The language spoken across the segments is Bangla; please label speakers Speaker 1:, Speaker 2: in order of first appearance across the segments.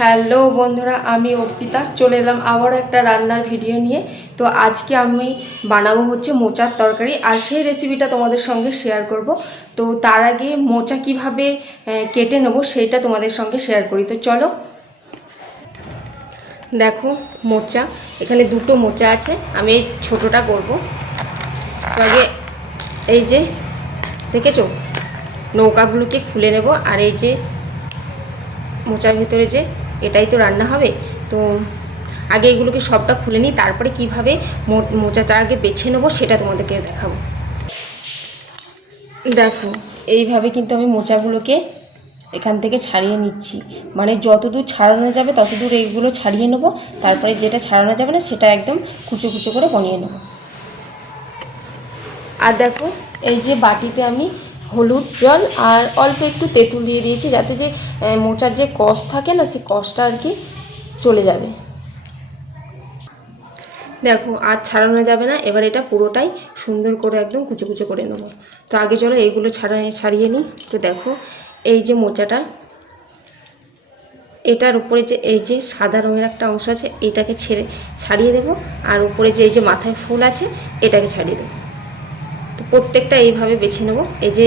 Speaker 1: হ্যালো বন্ধুরা, আমি অর্পিতা। চলে এলাম আবারও একটা রান্নার ভিডিও নিয়ে। তো আজকে আমি বানাবো হচ্ছে মোচার তরকারি আর সেই রেসিপিটা তোমাদের সঙ্গে শেয়ার করব। তো তার আগে মোচা কীভাবে কেটে নেব সেইটা তোমাদের সঙ্গে শেয়ার করি। তো চলো। দেখো, মোচা। এখানে দুটো মোচা আছে। আমি এই ছোটোটা করব। তো আগে এই যে, দেখেছ? নৌকাগুলোকে খুলে নেব। আর এই যে, মোচার ভিতরে যে এটাই তো রান্না হবে। তো আগে এগুলোকে সবটা খুলে নিই, তারপরে কীভাবে মো- মোচাটা আগে বেছে নেব সেটা তোমাদেরকে দেখাবো। দেখো, এইভাবে কিন্তু আমি মোচাগুলোকে এখান থেকে ছাড়িয়ে নিচ্ছি। মানে যতদূর ছাড়ানো যাবে ততদূর এইগুলো ছাড়িয়ে নেব, তারপরে যেটা ছাড়ানো যাবে না সেটা একদম কুচো কুচো করে বনিয়ে নেব। আর দেখো, এই যে বাটিতে আমি হলুদ জল আর অল্প একটু তেঁতুল দিয়ে দিয়েছি যাতে যে মোচার যে কষ থাকে না, সেই কষটা আর কি চলে যাবে। দেখো, আর ছাড়ানো যাবে না। এবার এটা পুরোটাই সুন্দর করে একদম কুচো কুচো করে নেব। তো আগে চলো এইগুলো ছাড়া, ছাড়িয়ে নিই। তো দেখো, এই যে মোচাটা, এটার উপরে যে, এই যে সাদা রঙের একটা অংশ আছে, এটাকে ছেড়ে, ছাড়িয়ে দেবো। আর উপরে যে, এই যে মাথায় ফুল আছে, এটাকে ছাড়িয়ে দেবো। প্রত্যেকটা এইভাবে বেছে নেব। এই যে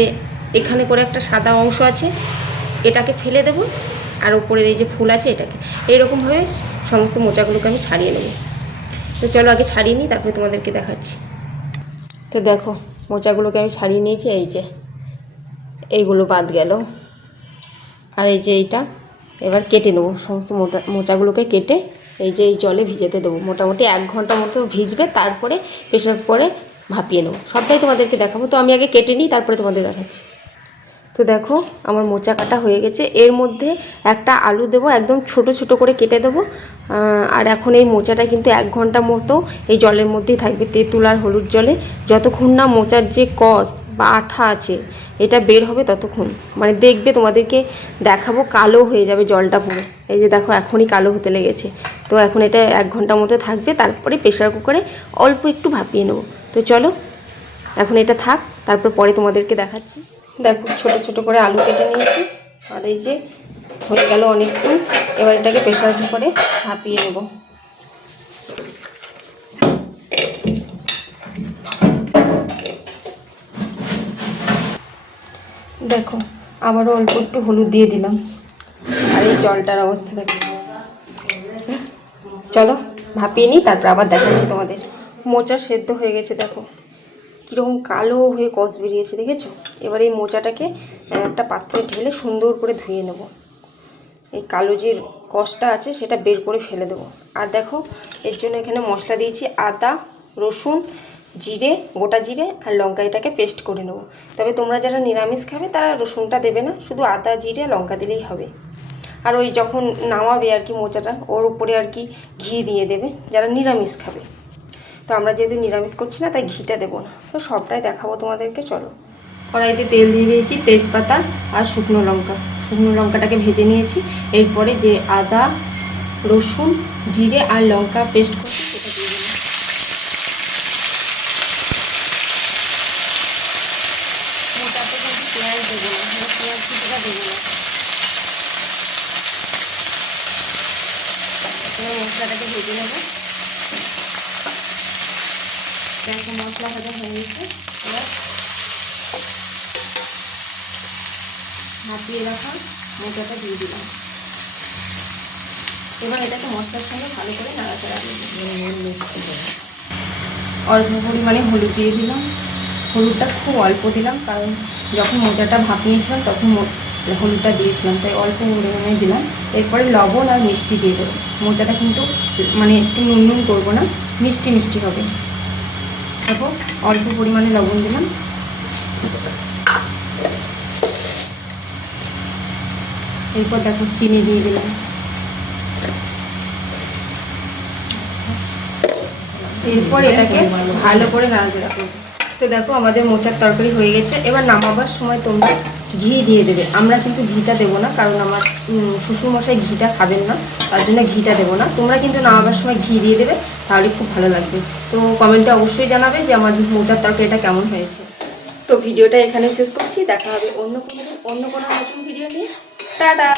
Speaker 1: এখানে করে একটা সাদা অংশ আছে, এটাকে ফেলে দেবো, আর উপরের এই যে ফুল আছে এটাকে। এইরকমভাবে সমস্ত মোচাগুলোকে আমি ছাড়িয়ে নেব। তো চলো আগে ছাড়িয়ে নিই, তারপরে তোমাদেরকে দেখাচ্ছি। তো দেখো, মোচাগুলোকে আমি ছাড়িয়ে নিয়েছি, এই যে এইগুলো বাদ গেল। আর এই যে এইটা, এবার কেটে নেব, সমস্ত মোটা, মোচাগুলোকে কেটে এই যে এই জলে ভিজেতে দেবো। মোটামুটি এক ঘণ্টা মতো ভিজবে, তারপরে, প্রেশার করে ভাপিয়ে নেব। সবটাই তোমাদেরকে দেখাবো। তো আমি আগে কেটে নিই, তারপরে তোমাদের দেখাচ্ছি। তো দেখো, আমার মোচা কাটা হয়ে গেছে। এর মধ্যে একটা আলু দেবো, একদম ছোট ছোট করে কেটে দেবো। আর এখন এই মোচাটা কিন্তু এক ঘণ্টা মতো এই জলের মধ্যেই থাকবে, তেঁতুল আর হলুদ জলে। যতক্ষণ না মোচার যে কষ বা আঠা আছে, এটা বের হবে ততক্ষণ। মানে দেখবে তোমাদেরকে দেখাবো, কালো হয়ে যাবে জলটা পুরো। এই যে দেখো, এখনই কালো হতে লেগেছে। তো এখন এটা এক ঘণ্টা মতো থাকবে, তারপরে প্রেশার কুকারে অল্প একটু ভাপিয়ে নেব। তো চলো, এখন এটা থাক, তারপর পরে তোমাদেরকে দেখাচ্ছি। দেখো, ছোট ছোট করে আলু কেটে নিয়েছি, আর এই যে হয়ে গেল অনেকক্ষণ, এবার এটাকে প্রেশার কুকারে ভাপিয়ে নেব। দেখো, আবারও অল্প একটু হলুদ দিয়ে দিলাম। আর এই জলটার অবস্থা দেখো চলো ভাপিয়ে নিই, তারপর আবার দেখাচ্ছি তোমাদের। মোচা সেদ্ধ হয়ে গেছে, দেখো। কীরকম কালো হয়ে কষ বেরিয়েছে, দেখেছ? এবার এই মোচাটাকে একটা পাত্রে ঢেলে সুন্দর করে ধুয়ে নেব। এই কালো যে কষটা আছে, সেটা বের করে ফেলে দেবো। আর দেখো, এর জন্য এখানে মশলা দিয়েছি আদা, রসুন, জিরে, গোটা জিরে আর লঙ্কা, এটাকে পেস্ট করে নেব। তবে তোমরা যারা নিরামিষ খাবে, তারা রসুনটা দেবে না, শুধু আদা, জিরে লঙ্কা দিলেই হবে। আর ওই যখন নামাবে আর কি মোচাটা, ওর উপরে আর কি ঘি দিয়ে দেবে, যারা নিরামিষ খাবে। তো আমরা যেহেতু নিরামিষ করছি না, তাই ঘিটা দেবো না। তো সবটাই দেখাবো তোমাদেরকে, চলো। কড়াইতে তেল দিয়ে দিয়েছি তেজপাতা আর শুকনো লঙ্কা। শুকনো লঙ্কাটাকে ভেজে নিয়েছি। এরপরে যে আদা, রসুন, জিরে আর লঙ্কা পেস্ট করে সেটা দিয়ে পেঁয়াজ পেঁয়াজ মশলাটাকে ভেজে নেব। দেখো মশলা ভাজা হয়ে গেছে, এবার ভাপিয়ে রাখা মোটাটা দিয়ে দিলাম। এবার এটাকে মশলার সঙ্গে ভালো করে নাড়াচাড়া করব অল্প পরিমাণে হলুদ দিয়ে দিলাম। হলুদটা খুব অল্প দিলাম, কারণ যখন মোচাটা ভাপিয়েছিলাম তখন হলুদটা দিয়েছিলাম, তাই অল্প পরিমাণে দিলাম। এরপরে লবণ আর মিষ্টি দিয়ে দেবো। মোচাটা কিন্তু মানে একটু নুন নুন করব না, মিষ্টি মিষ্টি হবে। দেখো অল্প পরিমাণে লবণ দিলাম। এরপর দেখো চিনি দিয়ে দিলাম। এরপর এটাকে ভালো করে নাড়াচাড়া করব। তো দেখো আমাদের মোচার তরকারি হয়ে গেছে। এবার নামাবার সময় তোমরা ঘি দিয়ে দেবে। আমরা কিন্তু ঘিটা দেবো না, কারণ আমার শ্বশুরমশাই ঘিটা খাবেন না, তার জন্য ঘিটা দেবো না। তোমরা কিন্তু নামাবার সময় ঘি দিয়ে দেবে, তাহলে খুব ভালো লাগবে। তো কমেন্টে অবশ্যই জানাবে যে আমার মোচার তরকারিটা কেমন হয়েছে। তো ভিডিওটা এখানে শেষ করছি, দেখা হবে অন্য কোনো অন্য কোনো নতুন ভিডিও নিয়ে। টাটা!